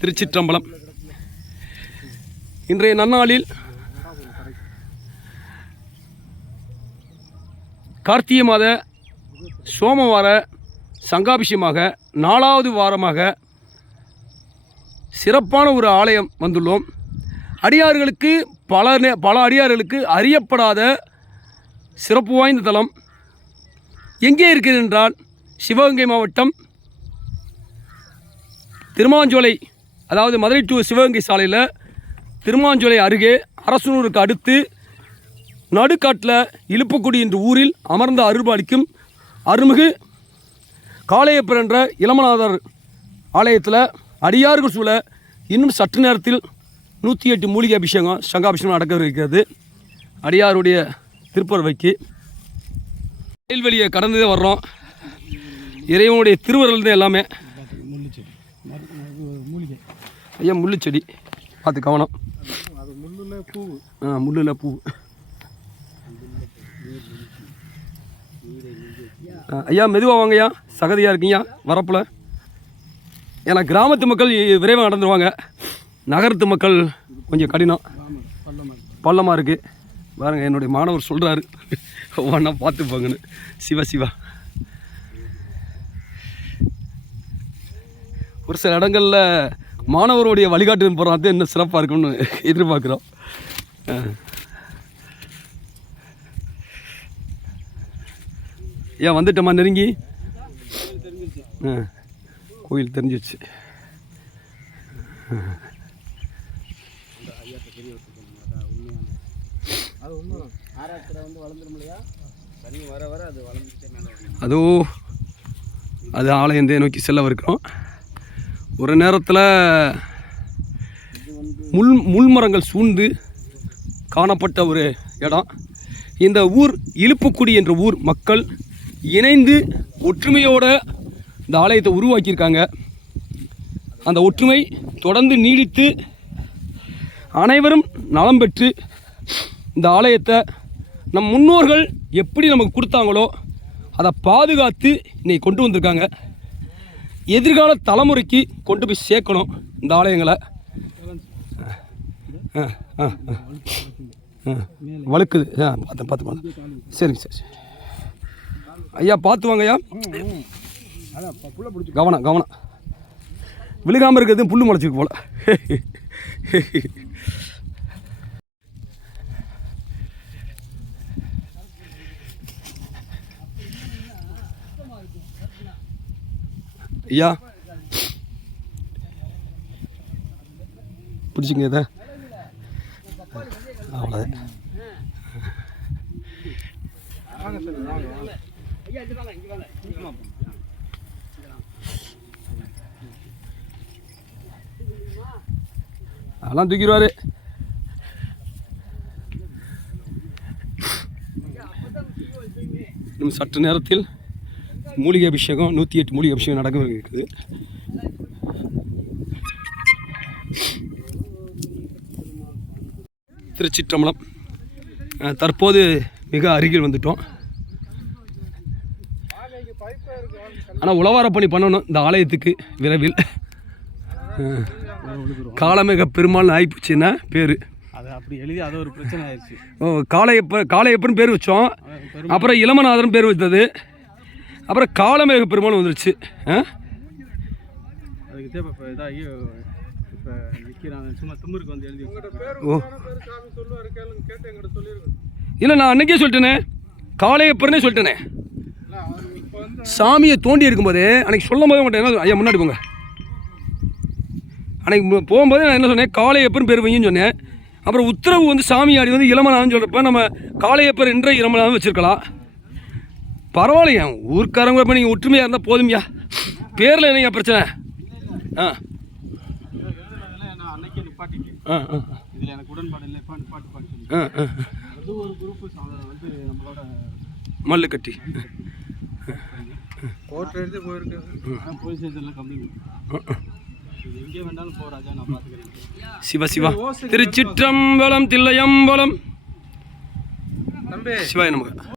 திருச்சிற்றம்பலம். இன்றைய நன்னாளில் கார்த்திகை மாத சோமவார சங்காபிஷயமாக நாலாவது வாரமாக சிறப்பான ஒரு ஆலயம் வந்துள்ளோம். அடியார்களுக்கு பல நே- பல அடியார்களுக்கு அறியப்படாத சிறப்பு வாய்ந்த தலம் எங்கே இருக்கிறது என்றால் சிவகங்கை மாவட்டம் திருமாஞ்சோலை அதாவது மதுரை டு சிவகங்கை சாலையில் திருமாஞ்சோலை அருகே அரசனூருக்கு அடுத்து நடுக்காட்டில் இழுப்புக்குடி என்ற ஊரில் அமர்ந்த அருள்பாளிக்கும் அருள்மிகு காளையப்பர் என்ற இளமநாதர் ஆலயத்தில் அடியார்கள் சூழ இன்னும் சற்று நேரத்தில் நூற்றி எட்டு மூலிகை அபிஷேகம் சங்காபிஷேகம் நடக்க இருக்கிறது அடியாருடைய திருப்பறவைக்கு வயல்வெளியை கடந்ததே வர்றோம். இறைவனுடைய திருவருள் தான் எல்லாமே முள்ளுச்செடி மர- அது மூலிகை ஐயா முள்ளு செடி. பார்த்து கவனம். அது முள்ளில் பூ. ஆ முள்ளில் பூ ஐயா. மெதுவாக வாங்கய்யா சகதியாக இருக்கீங்க வரப்பில். ஏன்னா கிராமத்து மக்கள் விரைவாக நடந்துருவாங்க. நகரத்து மக்கள் கொஞ்சம் கடினம். பள்ளமாக இருக்குது பாருங்க என்னுடைய மாணவர் சொல்கிறாரு ஒவ்வொன்றா பார்த்துப்பாங்கன்னு. சிவா சிவா. ஒரு சில இடங்களில் மாணவருடைய வழிகாட்டு போகிறது இன்னும் சிறப்பாக இருக்கும்னு எதிர்பார்க்குறோம். ஏன் வந்துட்டோமா நெருங்கி? ஆ. கோயில் தெரிஞ்சிச்சு. அது அது வளர்ந்துக்கிட்டே மேலே வரும் அதோ அது ஆலயத்தை நோக்கி செல்லவிருக்கிறோம் ஒரு நேரத்தில் முள் முள்மரங்கள் சூழ்ந்து காணப்பட்ட ஒரு இடம். இந்த ஊர் இழுப்புக்குடி என்ற ஊர். மக்கள் இணைந்து ஒற்றுமையோட இந்த ஆலயத்தை உருவாக்கியிருக்காங்க. அந்த ஒற்றுமை தொடர்ந்து நீடித்து அனைவரும் நலம் பெற்று இந்த ஆலயத்தை நம் முன்னோர்கள் எப்படி நமக்கு கொடுத்தாங்களோ அதை பாதுகாத்து இன்னைக்கு கொண்டு வந்திருக்காங்க. எதிர்கால தலைமுறைக்கு கொண்டு போய் சேர்க்கணும் இந்த ஆலயங்களை. ஆ ஆ ஆ ஆ. வழுக்குது. ஆ பார்த்து பார்த்து பார்த்து. சரிங்க சரி சரி. ஐயா பார்த்து வாங்க ஐயா. கவனம் கவனம். விழுகாமல் இருக்கிறது புல் முளைச்சிருக்கு போல். ஐயா பிடிச்சிங்க இதை. அவ்வளோதான் அதெல்லாம் தூக்கிடுவார். இன்னும் சற்று நேரத்தில் மூலிகை அபிஷேகம் நூற்றி எட்டு மூலிகை அபிஷேகம் நடக்க இருக்குது. திருச்சிற்றம்பலம். தற்போது மிக அருகில் வந்துட்டோம். ஆனால் உழவார பணி பண்ணணும் இந்த ஆலயத்துக்கு விரைவில். காலமேக பெருமாள்னு ஆயிப்போச்சுன்னா பேர்? அது அப்படி எழுதி அது ஒரு பிரச்சனை ஆயிடுச்சு. ஓ காளையப்ப காளையப்பன் பேர் வச்சோம். அப்புறம் இளமநாதன் பேர் வச்சது. அப்புறம் காலமேக பெருமாள் வந்துருச்சு. ஆ? ஓ. இல்லை நான் அன்னைக்கே சொல்லிட்டேனே. காளையப்பர்னே சொல்லிட்டேனே. சாமியை தோண்டி இருக்கும்போதே அன்னைக்கு சொல்லும் போதே என்ன ஐயா முன்னாடி போங்க. அன்னைக்கு போகும்போது நான் என்ன சொன்னேன்? காளையப்பன் பேர் வைங்கன்னு சொன்னேன். அப்புறம் உத்தரவு வந்து சாமியாடி வந்து இளமனான்னு சொல்கிறப்ப நம்ம காளையப்பர் என்ற இளமனான்னு வச்சுருக்கலாம். பரவாயில்லையா ஊர்க்காரங்க இப்போ நீங்கள் ஒற்றுமையாக இருந்தால் போதும்யா பேரில் என்னையா பிரச்சனை? ஆ. ஆ ஆ. இதில் எனக்கு உடன்பாடு இல்லை இப்போ பாட்டு ஒரு குரூப்பு வந்து நம்மளோட மல்லு கட்டி எடுத்து போலீஸ் ஸ்டேஷனில் கம்ப்ளைண்ட் சிவ சிவா. திருச்சிற்றம்பலம் தில்லையம்பலம். சிவாய நமக்கு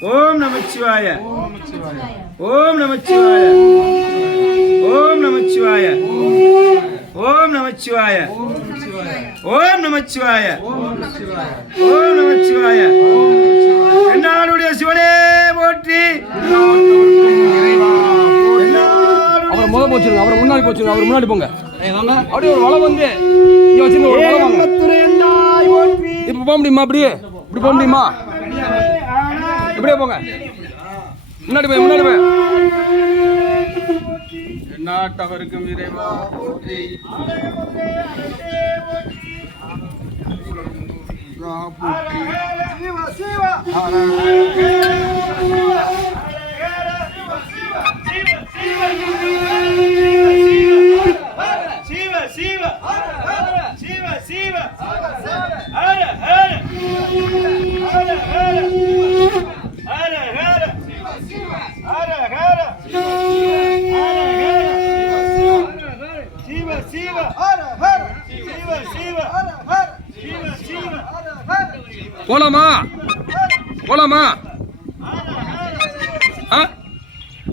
ஓம் நமச்சிவாய. ஓம் நமச்சிவாய. ஓம் நமச்சிவாய. ஓம் நமச்சிவாய. ஓம் நமச்சிவாய. ஓம் நமச்சிவாய. என்னாளுடைய சிவனே போற்றி. அவரை முத போச்சுருங்க. அவரை முன்னாடி போச்சுருங்க. அவர் முன்னாடி போங்க. அப்படியே ஒரு வளம் வந்து இங்க வச்சிருங்க. ஒரு வளம் இப்ப போக முடியுமா அப்படியே? இப்படி போக முடியுமா? இப்படியே போங்க. முன்னாடி போய் முன்னாடி போய். எந்நாட்டவருக்கும் இறைவா போற்றி. போலாமா? போலாமா? ஆ?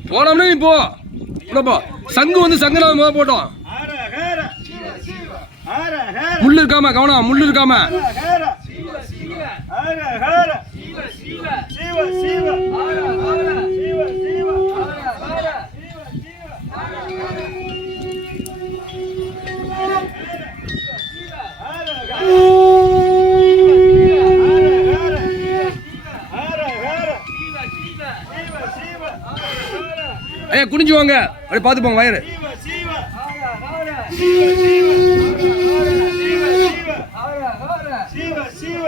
போலாம்னா நீ போ. போ. சங்கு வந்து சங்கநாத முத போட்டோம். முள்ளு இருக்காம கவனம் முள்ளு இருக்காம. குனிஞ்சு வாங்க அப்படியே பார்த்து போங்க வயிறு சிவ சிவ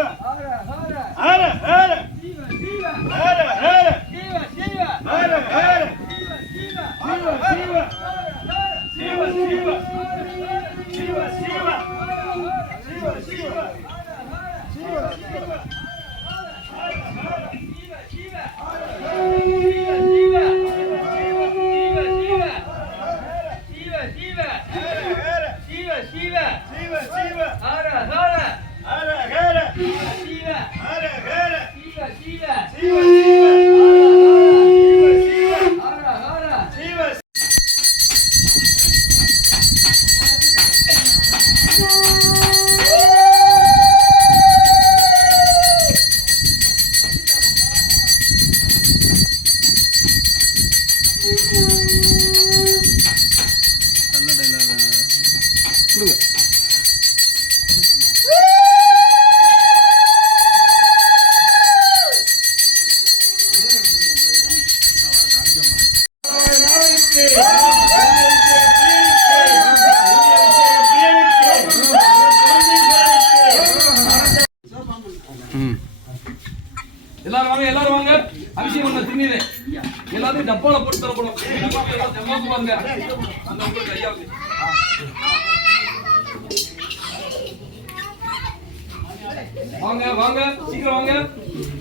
வாங்க வாங்க சீக்கிரம் வாங்க.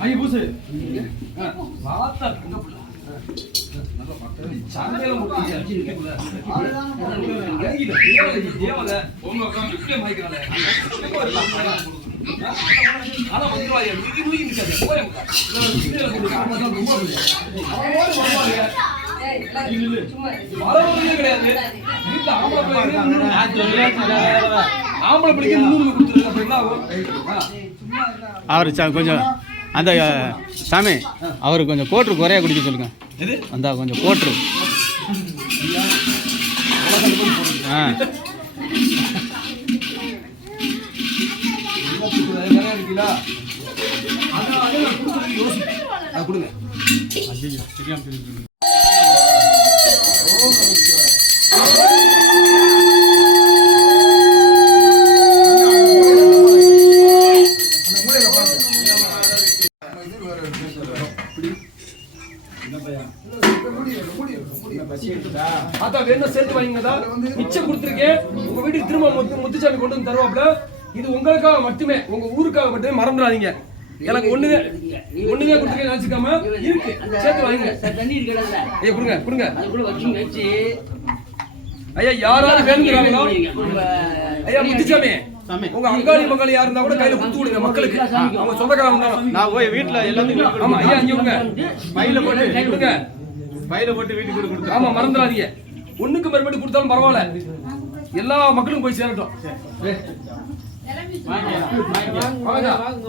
ஐயா பூசு. ஆ, எங்க புள்ள? சந்தையில முட்டி தேவதை. உங்க இப்படியே ஆனா வந்துருவாங்க நிக்காது. போய் வரவங்களே கிடையாது. ஆம்பளை பிள்ளைங்க ஆம்பளை பிள்ளைங்க அவரு கொஞ்சம் அந்த சாமி அவருக்கு கொஞ்சம் கோட்ரு குறையா குடிக்க சொல்லுங்க. அந்த கொஞ்சம் கோட்ரு. ஆ. கொடுங்க. மட்டுமே உங்க ஊருக்காக மட்டுமே மறந்துடாதீங்க. எனக்கு ஒண்ணுங்க ஒண்ணுங்க கொடுத்துருக்கேன் நினைச்சுக்காம இருக்கு. சேர்த்து வாங்கிங்க தண்ணி இருக்கிறதா ஏய் கொடுங்க கொடுங்க. ஐயா யாராவது வேணுங்கிறாங்களோ? ஐயா முத்துச்சாமி சாமி. உங்க அங்காளி மங்காளி யார் இருந்தா கூட கையில குத்து கொடுங்க மக்களுக்கு. அவங்க சொந்தக்காரங்க நான் போய் வீட்டில் எல்லாத்தையும் ஆமா ஐயா இங்க கொடுங்க. பையில போட்டு கொடுங்க. பையில போட்டு வீட்டுக்கு கூட கொடுத்து ஆமா மறந்துடாதீங்க. ஒண்ணுக்கு மேற்பட்டு கொடுத்தாலும் பரவாயில்ல. எல்லா மக்களும் போய் சேரட்டும். வாங்க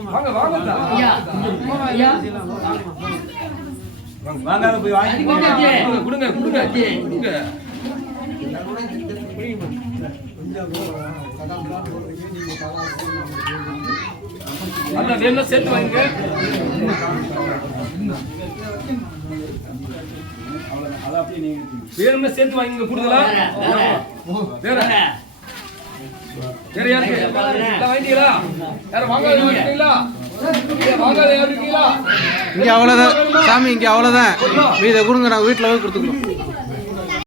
வாங்க வாங்க ஐயா ஐயா வாங்க போய் வாங்கி கொடுங்க கொடுங்க கொடுங்க அதான் வேணா சேர்த்து வாங்க வேணும்னா சேர்த்து வாங்கிங்க கூடுதலா வேற. வேற யாருக்கு வாங்கிட்டீங்களா? யாரும் வாங்காத இருக்கீங்களா? வாங்காத யாரும் இருக்கீங்களா? இங்கே அவ்வளோதான் சாமி இங்கே அவ்வளோதான் மீதை கொடுங்க நாங்கள் வீட்டில் போய் கொடுத்துக்குறோம்.